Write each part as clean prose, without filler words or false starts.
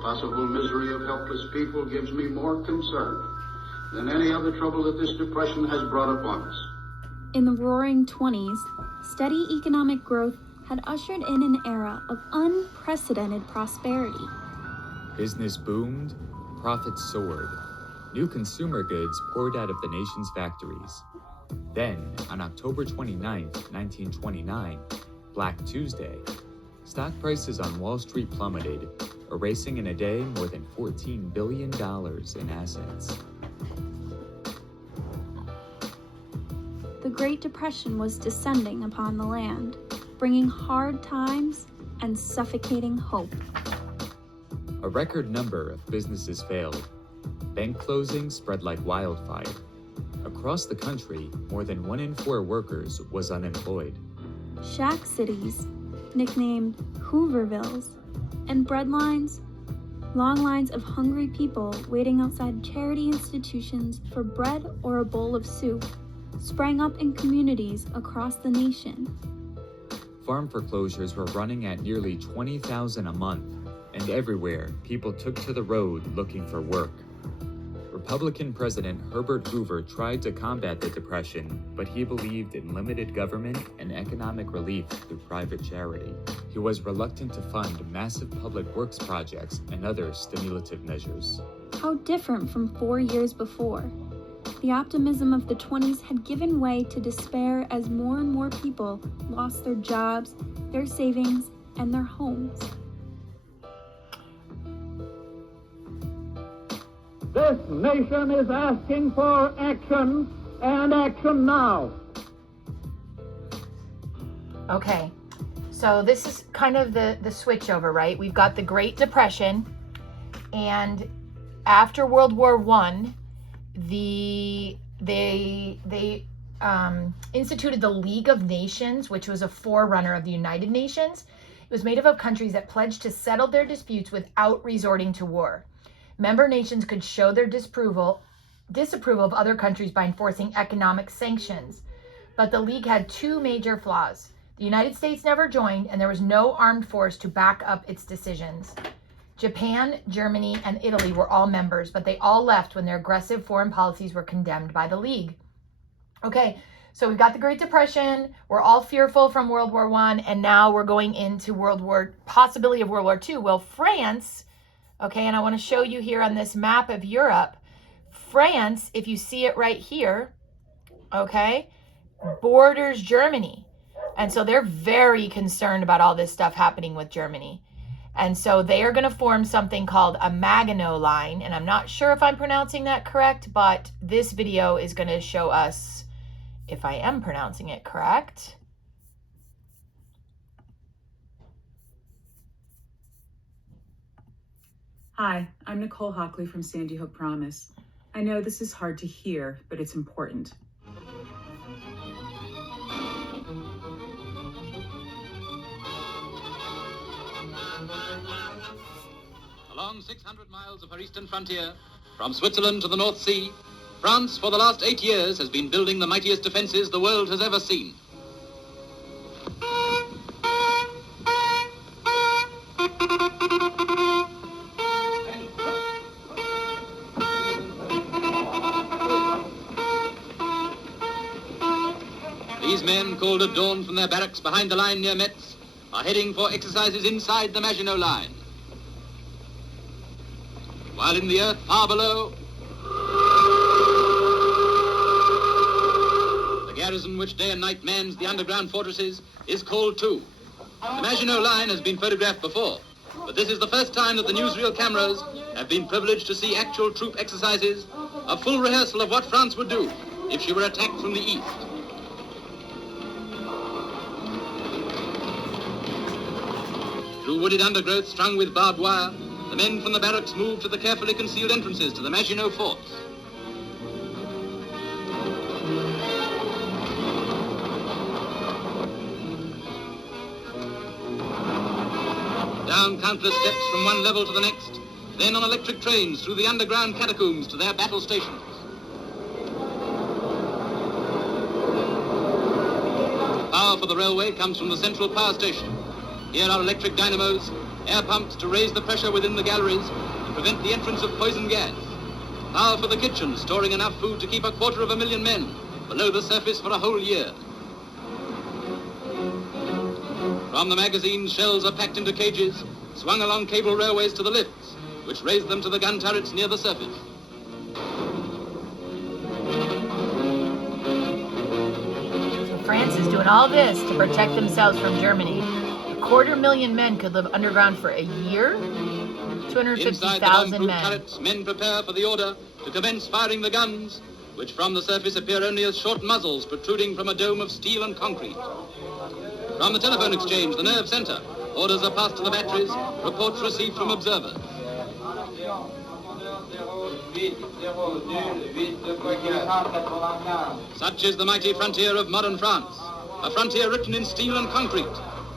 possible misery of helpless people gives me more concern than any other trouble that this depression has brought upon us. In the roaring 20s, steady economic growth had ushered in an era of unprecedented prosperity. Business boomed, profits soared. New consumer goods poured out of the nation's factories. Then, on October 29, 1929, Black Tuesday, stock prices on Wall Street plummeted, erasing in a day more than $14 billion in assets. The Great Depression was descending upon the land, bringing hard times and suffocating hope. A record number of businesses failed. Bank closings spread like wildfire. Across the country, more than 1 in 4 workers was unemployed. Shack cities, nicknamed Hoovervilles, and breadlines, long lines of hungry people waiting outside charity institutions for bread or a bowl of soup, sprang up in communities across the nation. Farm foreclosures were running at nearly 20,000 a month, and everywhere people took to the road looking for work. Republican President Herbert Hoover tried to combat the Depression, but he believed in limited government and economic relief through private charity. He was reluctant to fund massive public works projects and other stimulative measures. How different from 4 years before. The optimism of the 20s had given way to despair as more and more people lost their jobs, their savings, and their homes. This nation is asking for action, and action now. Okay, so this is kind of the switchover, right? We've got the Great Depression, and after World War I, they instituted the League of Nations, which was a forerunner of the United Nations. It was made up of countries that pledged to settle their disputes without resorting to war. Member nations could show their disapproval of other countries by enforcing economic sanctions. But the League had 2 major flaws. The United States never joined, and there was no armed force to back up its decisions. Japan, Germany, and Italy were all members, but they all left when their aggressive foreign policies were condemned by the League. Okay, so we've got the Great Depression, we're all fearful from World War I, and now we're going into possibility of World War II. Well, France, okay, and I want to show you here on this map of Europe, France, if you see it right here, okay, borders Germany. And so they're very concerned about all this stuff happening with Germany. And so they are going to form something called a Maginot Line. And I'm not sure if I'm pronouncing that correct, but this video is going to show us if I am pronouncing it correct. Hi, I'm Nicole Hockley from Sandy Hook Promise. I know this is hard to hear, but it's important. Along 600 miles of her eastern frontier, from Switzerland to the North Sea, France for the last 8 years has been building the mightiest defenses the world has ever seen. These men, called at dawn from their barracks behind the line near Metz, are heading for exercises inside the Maginot Line. While in the earth far below, the garrison which day and night mans the underground fortresses is called too. The Maginot Line has been photographed before, but this is the first time that the newsreel cameras have been privileged to see actual troop exercises, a full rehearsal of what France would do if she were attacked from the east. Through wooded undergrowth strung with barbed wire, the men from the barracks moved to the carefully concealed entrances to the Maginot forts. Down countless steps from one level to the next, then on electric trains through the underground catacombs to their battle stations. Power for the railway comes from the central power station. Here are electric dynamos air pumps to raise the pressure within the galleries and prevent the entrance of poison gas. Now for the kitchen, storing enough food to keep 250,000 men below the surface for a whole year. From the magazines, shells are packed into cages, swung along cable railways to the lifts, which raise them to the gun turrets near the surface. So France is doing all this to protect themselves from Germany. 250,000 men could live underground for a year. Inside the 250,000 bomb-proof men. turrets, men prepare for the order to commence firing the guns, which from the surface appear only as short muzzles protruding from a dome of steel and concrete. From the telephone exchange, the nerve center, orders are passed to the batteries, reports received from observers. Such is the mighty frontier of modern France, a frontier written in steel and concrete,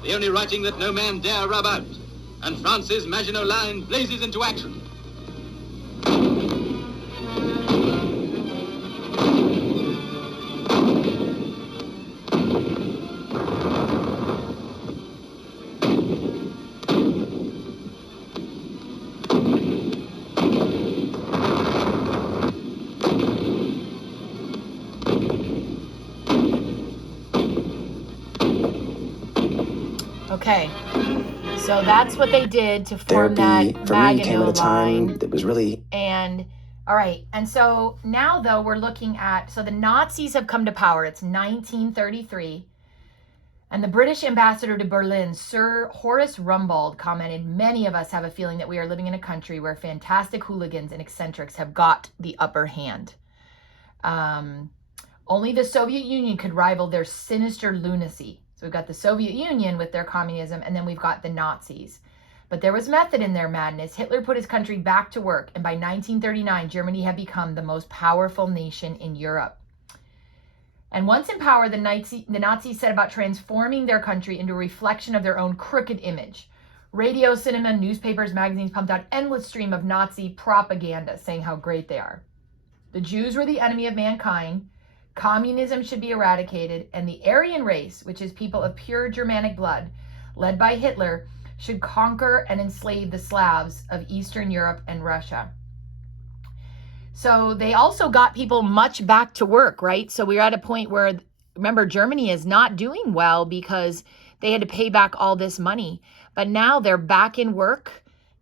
the only writing that no man dare rub out. And France's Maginot Line blazes into action. Okay, so that's what they did to form Therapy, that for me, came at a Maginot time Line. that was really... And all right, and so now though we're looking at, so the Nazis have come to power. It's 1933, and the British ambassador to Berlin, Sir Horace Rumbold, commented, "Many of us have a feeling that we are living in a country where fantastic hooligans and eccentrics have got the upper hand. Only the Soviet Union could rival their sinister lunacy." So we've got the Soviet Union with their communism, and then we've got the Nazis. But there was method in their madness. Hitler put his country back to work, and by 1939, Germany had become the most powerful nation in Europe. And once in power, the Nazis set about transforming their country into a reflection of their own crooked image. Radio, cinema, newspapers, magazines pumped out endless stream of Nazi propaganda saying how great they are. The Jews were the enemy of mankind. Communism should be eradicated, and the Aryan race, which is people of pure Germanic blood, led by Hitler, should conquer and enslave the Slavs of Eastern Europe and Russia. So they also got people much back to work, right? So we're at a point where, remember, Germany is not doing well because they had to pay back all this money. But now they're back in work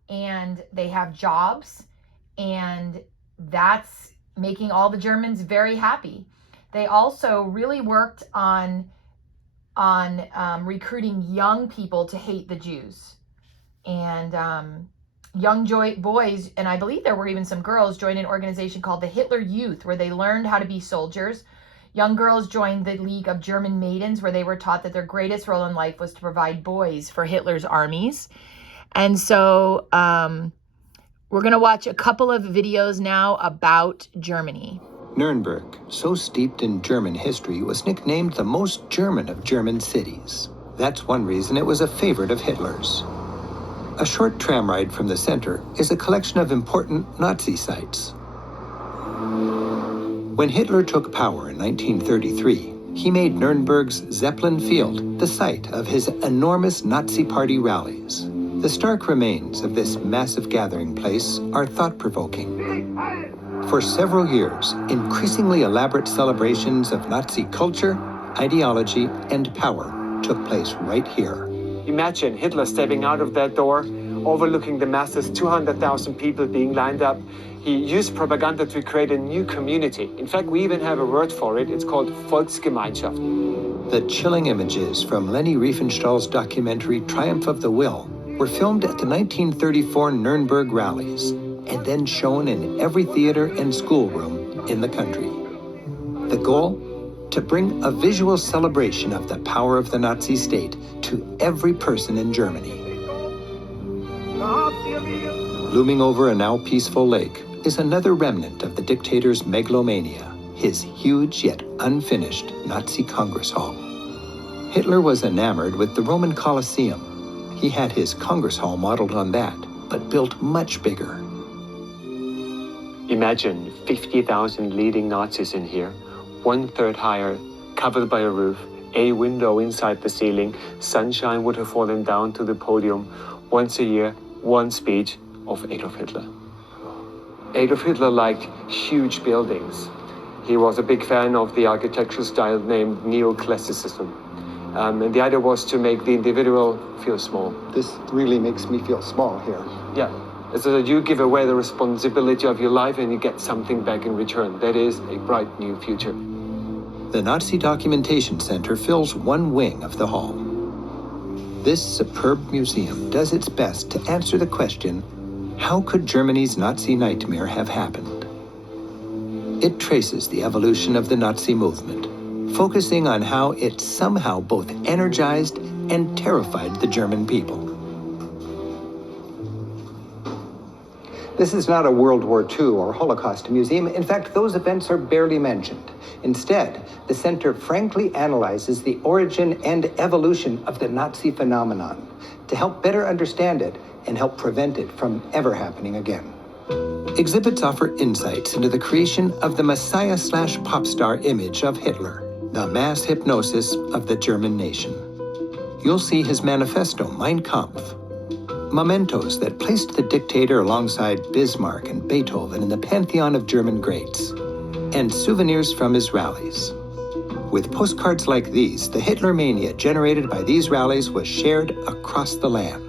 and they have jobs, and that's making all the Germans very happy. They also really worked on recruiting young people to hate the Jews. And young boys, and I believe there were even some girls, joined an organization called the Hitler Youth, where they learned how to be soldiers. Young girls joined the League of German Maidens, where they were taught that their greatest role in life was to provide boys for Hitler's armies. And so we're going to watch a couple of videos now about Germany. Nuremberg, so steeped in German history, was nicknamed the most German of German cities. That's one reason it was a favorite of Hitler's. A short tram ride from the center is a collection of important Nazi sites. When Hitler took power in 1933, he made Nuremberg's Zeppelin Field the site of his enormous Nazi Party rallies. The stark remains of this massive gathering place are thought-provoking. For several years, increasingly elaborate celebrations of Nazi culture, ideology, and power took place right here. Imagine Hitler stepping out of that door, overlooking the masses, 200,000 people being lined up. He used propaganda to create a new community. In fact, we even have a word for it. It's called Volksgemeinschaft. The chilling images from Leni Riefenstahl's documentary Triumph of the Will were filmed at the 1934 Nuremberg rallies and then shown in every theater and schoolroom in the country. The goal? To bring a visual celebration of the power of the Nazi state to every person in Germany. Looming over a now peaceful lake is another remnant of the dictator's megalomania, his huge yet unfinished Nazi Congress Hall. Hitler was enamored with the Roman Colosseum. He had his Congress Hall modeled on that, but built much bigger. Imagine 50,000 leading Nazis in here, 1/3 higher, covered by a roof, a window inside the ceiling, sunshine would have fallen down to the podium, once a year, one speech of Adolf Hitler. Adolf Hitler liked huge buildings. He was a big fan of the architectural style named neoclassicism. And the idea was to make the individual feel small. This really makes me feel small here. Yeah, so that you give away the responsibility of your life and you get something back in return. That is a bright new future. The Nazi Documentation Center fills one wing of the hall. This superb museum does its best to answer the question, how could Germany's Nazi nightmare have happened? It traces the evolution of the Nazi movement, focusing on how it somehow both energized and terrified the German people. This is not a World War II or Holocaust museum. In fact, those events are barely mentioned. Instead, the center frankly analyzes the origin and evolution of the Nazi phenomenon to help better understand it and help prevent it from ever happening again. Exhibits offer insights into the creation of the Messiah/pop star image of Hitler, the mass hypnosis of the German nation. You'll see his manifesto, Mein Kampf, mementos that placed the dictator alongside Bismarck and Beethoven in the pantheon of German greats, and souvenirs from his rallies. With postcards like these, the Hitler mania generated by these rallies was shared across the land.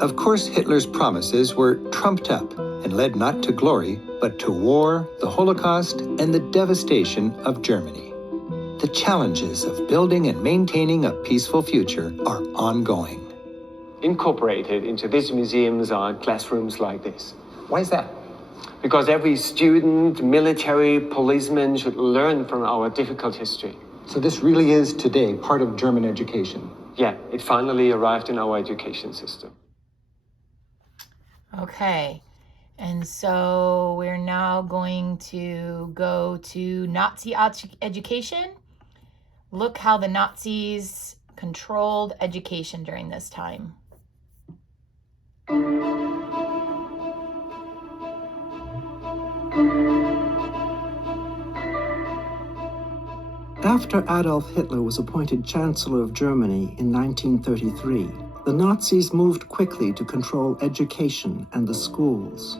Of course, Hitler's promises were trumped up and led not to glory, but to war, the Holocaust, and the devastation of Germany. The challenges of building and maintaining a peaceful future are ongoing. Incorporated into these museums are classrooms like this. Why is that? Because every student, military, policeman should learn from our difficult history. So this really is today part of German education. Yeah, it finally arrived in our education system. Okay, and so we're now going to go to Nazi education. Look how the Nazis controlled education during this time. After Adolf Hitler was appointed Chancellor of Germany in 1933, the Nazis moved quickly to control education and the schools.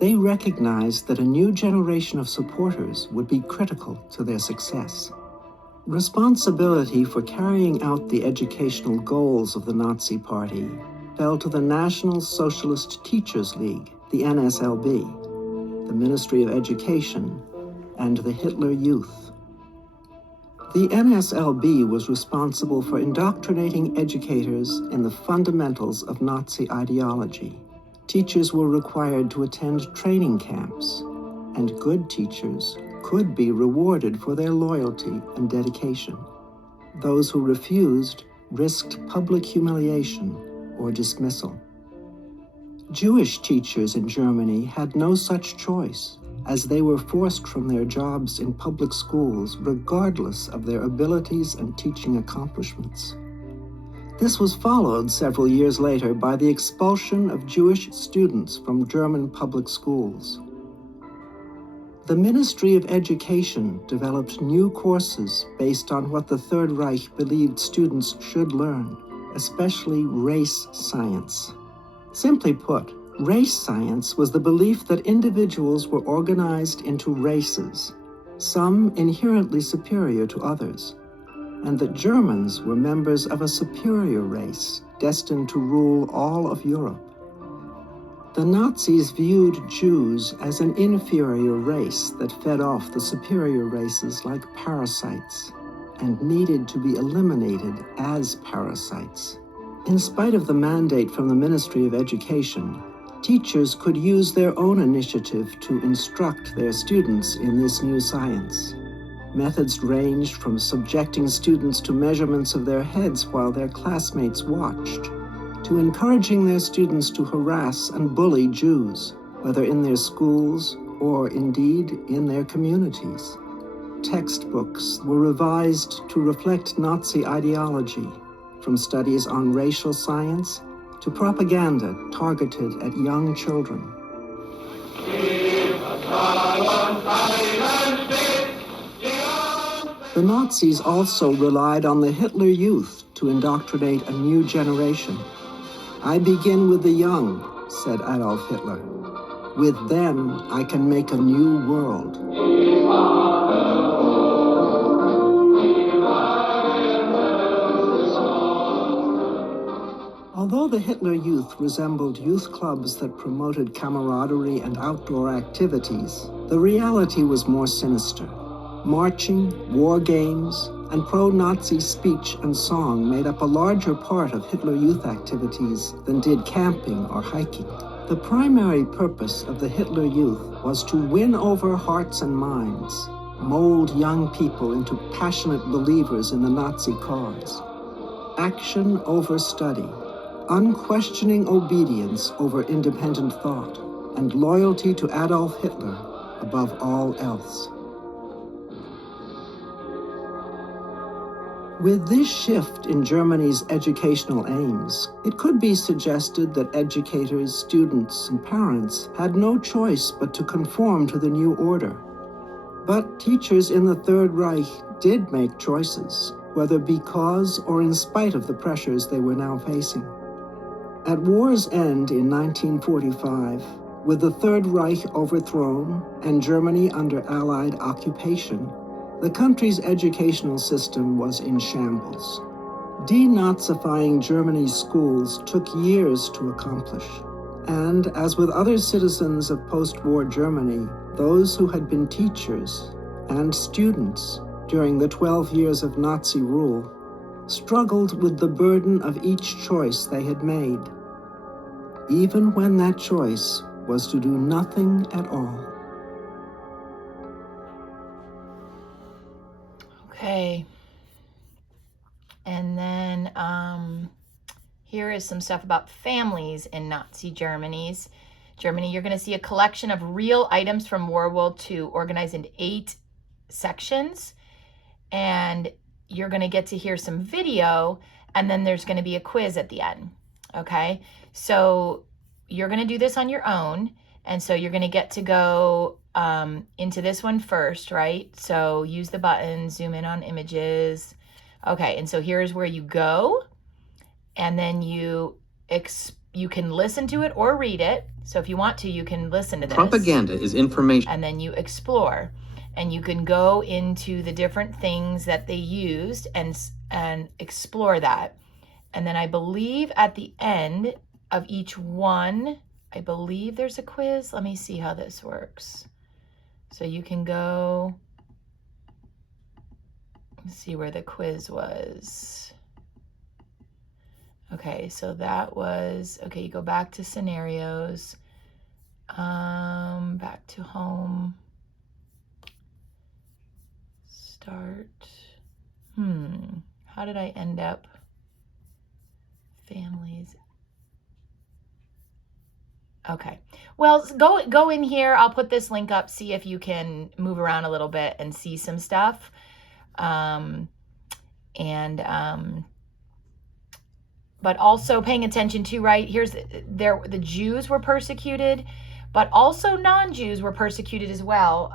They recognized that a new generation of supporters would be critical to their success. Responsibility for carrying out the educational goals of the Nazi Party fell to the National Socialist Teachers League, the NSLB, the Ministry of Education, and the Hitler Youth. The NSLB was responsible for indoctrinating educators in the fundamentals of Nazi ideology. Teachers were required to attend training camps, and good teachers could be rewarded for their loyalty and dedication. Those who refused risked public humiliation or dismissal. Jewish teachers in Germany had no such choice, as they were forced from their jobs in public schools regardless of their abilities and teaching accomplishments. This was followed several years later by the expulsion of Jewish students from German public schools. The Ministry of Education developed new courses based on what the Third Reich believed students should learn, especially race science. Simply put, race science was the belief that individuals were organized into races, some inherently superior to others, and that Germans were members of a superior race destined to rule all of Europe. The Nazis viewed Jews as an inferior race that fed off the superior races like parasites and needed to be eliminated as parasites. In spite of the mandate from the Ministry of Education, teachers could use their own initiative to instruct their students in this new science. Methods ranged from subjecting students to measurements of their heads while their classmates watched, to encouraging their students to harass and bully Jews, whether in their schools or indeed in their communities. Textbooks were revised to reflect Nazi ideology, from studies on racial science to propaganda targeted at young children. The Nazis also relied on the Hitler Youth to indoctrinate a new generation. I begin with the young, said Adolf Hitler. With them, I can make a new world. Although the Hitler Youth resembled youth clubs that promoted camaraderie and outdoor activities, the reality was more sinister. Marching, war games, and pro-Nazi speech and song made up a larger part of Hitler Youth activities than did camping or hiking. The primary purpose of the Hitler Youth was to win over hearts and minds, mold young people into passionate believers in the Nazi cause. Action over study, unquestioning obedience over independent thought, and loyalty to Adolf Hitler above all else. With this shift in Germany's educational aims, it could be suggested that educators, students, and parents had no choice but to conform to the new order. But teachers in the Third Reich did make choices, whether because or in spite of the pressures they were now facing. At war's end in 1945, with the Third Reich overthrown and Germany under Allied occupation, the country's educational system was in shambles. Denazifying Germany's schools took years to accomplish. And as with other citizens of post-war Germany, those who had been teachers and students during the 12 years of Nazi rule struggled with the burden of each choice they had made, even when that choice was to do nothing at all. Okay. And then here is some stuff about families in Nazi Germany. You're going to see a collection of real items from World War II organized into 8 sections. And you're going to get to hear some video, and then there's going to be a quiz at the end. Okay? So you're going to do this on your own. And so you're going to get to go into this one first, right? So use the button, zoom in on images. Okay, and so here's where you go. And then you can listen to it or read it. So if you want to, you can listen to this. Propaganda is information. And then you explore. And you can go into the different things that they used and explore that. And then I believe at the end of each one, I believe there's a quiz. Let me see how this works. So you can go, let's see where the quiz was. Okay, so that was, okay, you go back to scenarios, back to home, start, how did I end up? Families. Okay, well, go in here. I'll put this link up, see if you can move around a little bit and see some stuff. But also paying attention to, right, here's the Jews were persecuted, but also non-Jews were persecuted as well.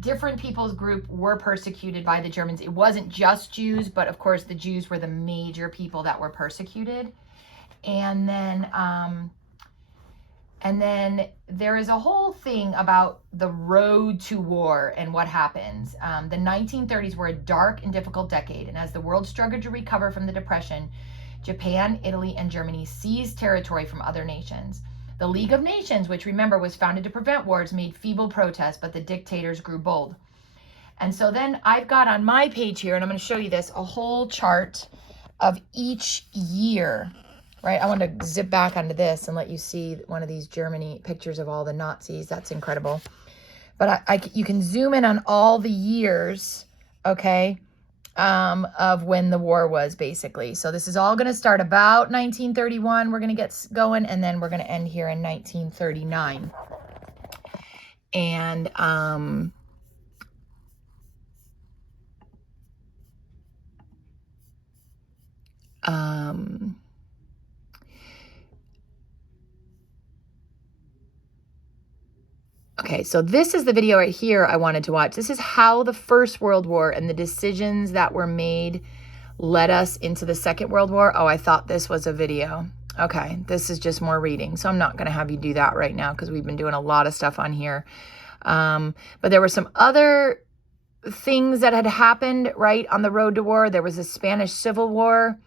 Different people's group were persecuted by the Germans. It wasn't just Jews, but of course the Jews were the major people that were persecuted. And then there is a whole thing about the road to war and what happens. The 1930s were a dark and difficult decade, and as the world struggled to recover from the Depression, Japan, Italy, and Germany seized territory from other nations. The League of Nations, which remember was founded to prevent wars, made feeble protests, but the dictators grew bold. And so then I've got on my page here, and I'm going to show you this, a whole chart of each year. Right, I want to zip back onto this and let you see one of these Germany pictures of all the Nazis. That's incredible. But you can zoom in on all the years, okay, of when the war was, basically. So this is all going to start about 1931. We're going to get going, and then we're going to end here in 1939. And okay, so this is the video right here I wanted to watch. This is how the First World War and the decisions that were made led us into the Second World War. Oh, I thought this was a video. Okay, this is just more reading, so I'm not going to have you do that right now because we've been doing a lot of stuff on here. But there were some other things that had happened, right, on the road to war. There was a Spanish Civil War.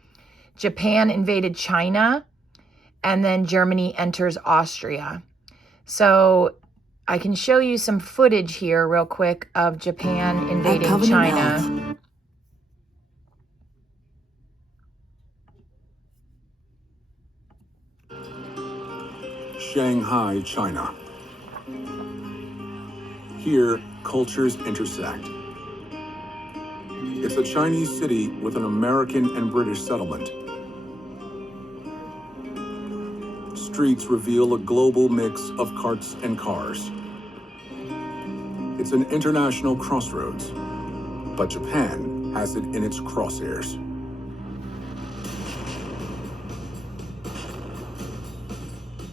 Japan invaded China, and then Germany enters Austria. So I can show you some footage here real quick of Japan invading China. Health. Shanghai, China. Here, cultures intersect. It's a Chinese city with an American and British settlement. Streets reveal a global mix of carts and cars. It's an international crossroads, but Japan has it in its crosshairs.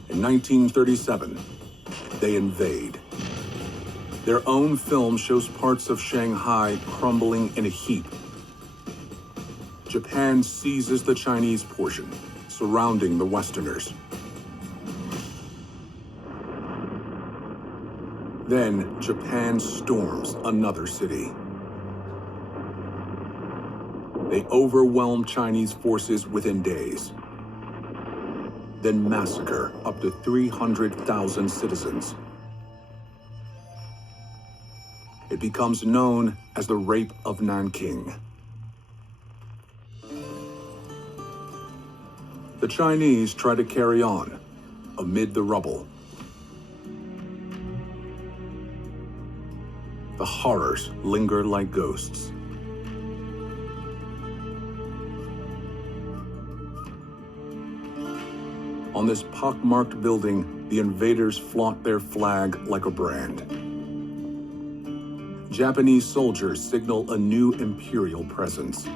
In 1937, they invade. Their own film shows parts of Shanghai crumbling in a heap. Japan seizes the Chinese portion, surrounding the Westerners. Then Japan storms another city. They overwhelm Chinese forces within days, then massacre up to 300,000 citizens. It becomes known as the Rape of Nanking. The Chinese try to carry on amid the rubble. The horrors linger like ghosts. On this pockmarked building, the invaders flaunt their flag like a brand. Japanese soldiers signal a new imperial presence.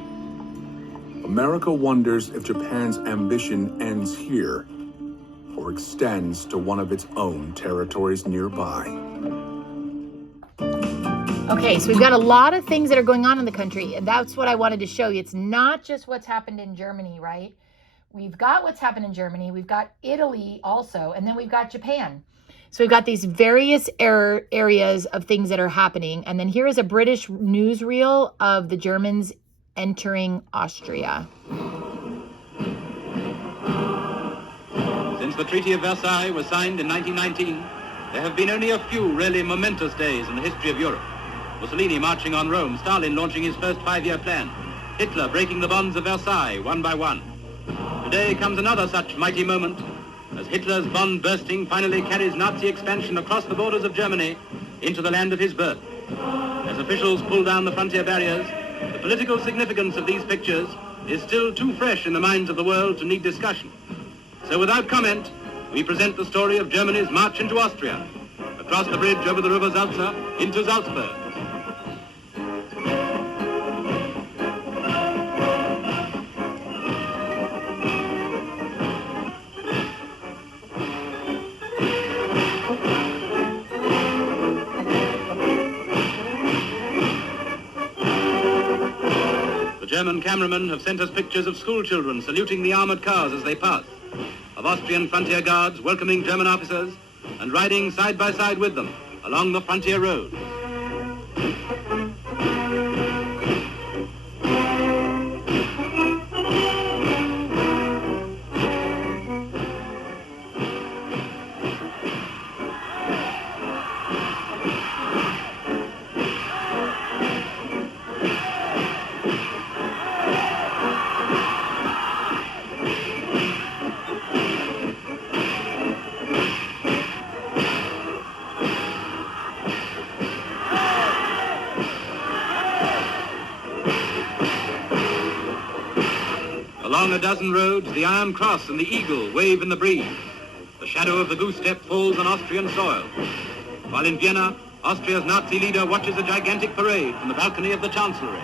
America wonders if Japan's ambition ends here or extends to one of its own territories nearby. Okay, so we've got a lot of things that are going on in the country, and that's what I wanted to show you. It's not just what's happened in Germany, right? We've got what's happened in Germany, we've got Italy also, and then we've got Japan. So we've got these various areas of things that are happening, and then here is a British newsreel of the Germans entering Austria. Since the Treaty of Versailles was signed in 1919, there have been only a few really momentous days in the history of Europe. Mussolini marching on Rome, Stalin launching his first 5-year plan, Hitler breaking the bonds of Versailles one by one. Today comes another such mighty moment, as Hitler's bond bursting finally carries Nazi expansion across the borders of Germany into the land of his birth. As officials pull down the frontier barriers, the political significance of these pictures is still too fresh in the minds of the world to need discussion. So without comment, we present the story of Germany's march into Austria, across the bridge over the river Salza into Salzburg. The German cameramen have sent us pictures of school children saluting the armored cars as they pass, of Austrian frontier guards welcoming German officers and riding side by side with them along the frontier road. Along a dozen roads, the Iron Cross and the Eagle wave in the breeze. The shadow of the goose step falls on Austrian soil. While in Vienna, Austria's Nazi leader watches a gigantic parade from the balcony of the Chancellery.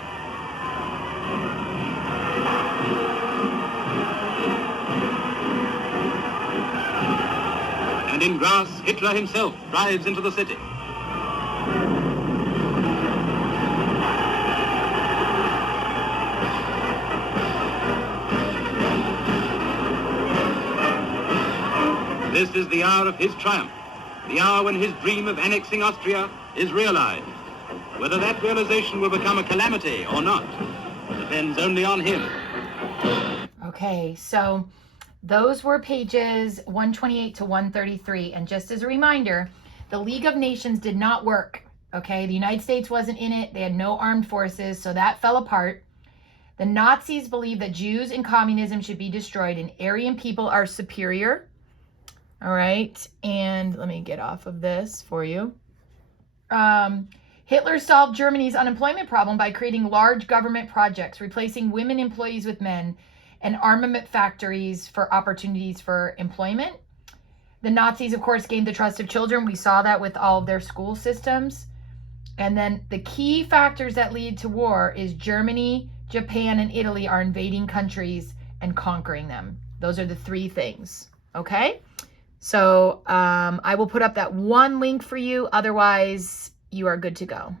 And in Grasse, Hitler himself drives into the city. This is the hour of his triumph, the hour when his dream of annexing Austria is realized. Whether that realization will become a calamity or not depends only on him. Okay, so those were pages 128 to 133. And just as a reminder, the League of Nations did not work. Okay, the United States wasn't in it. They had no armed forces, so that fell apart. The Nazis believed that Jews and communism should be destroyed and Aryan people are superior. All right, and let me get off of this for you. Hitler solved Germany's unemployment problem by creating large government projects, replacing women employees with men, and armament factories for opportunities for employment. The Nazis, of course, gained the trust of children. We saw that with all of their school systems. And then the key factors that lead to war is Germany, Japan, and Italy are invading countries and conquering them. Those are the three things, okay? So I will put up that one link for you. Otherwise, you are good to go.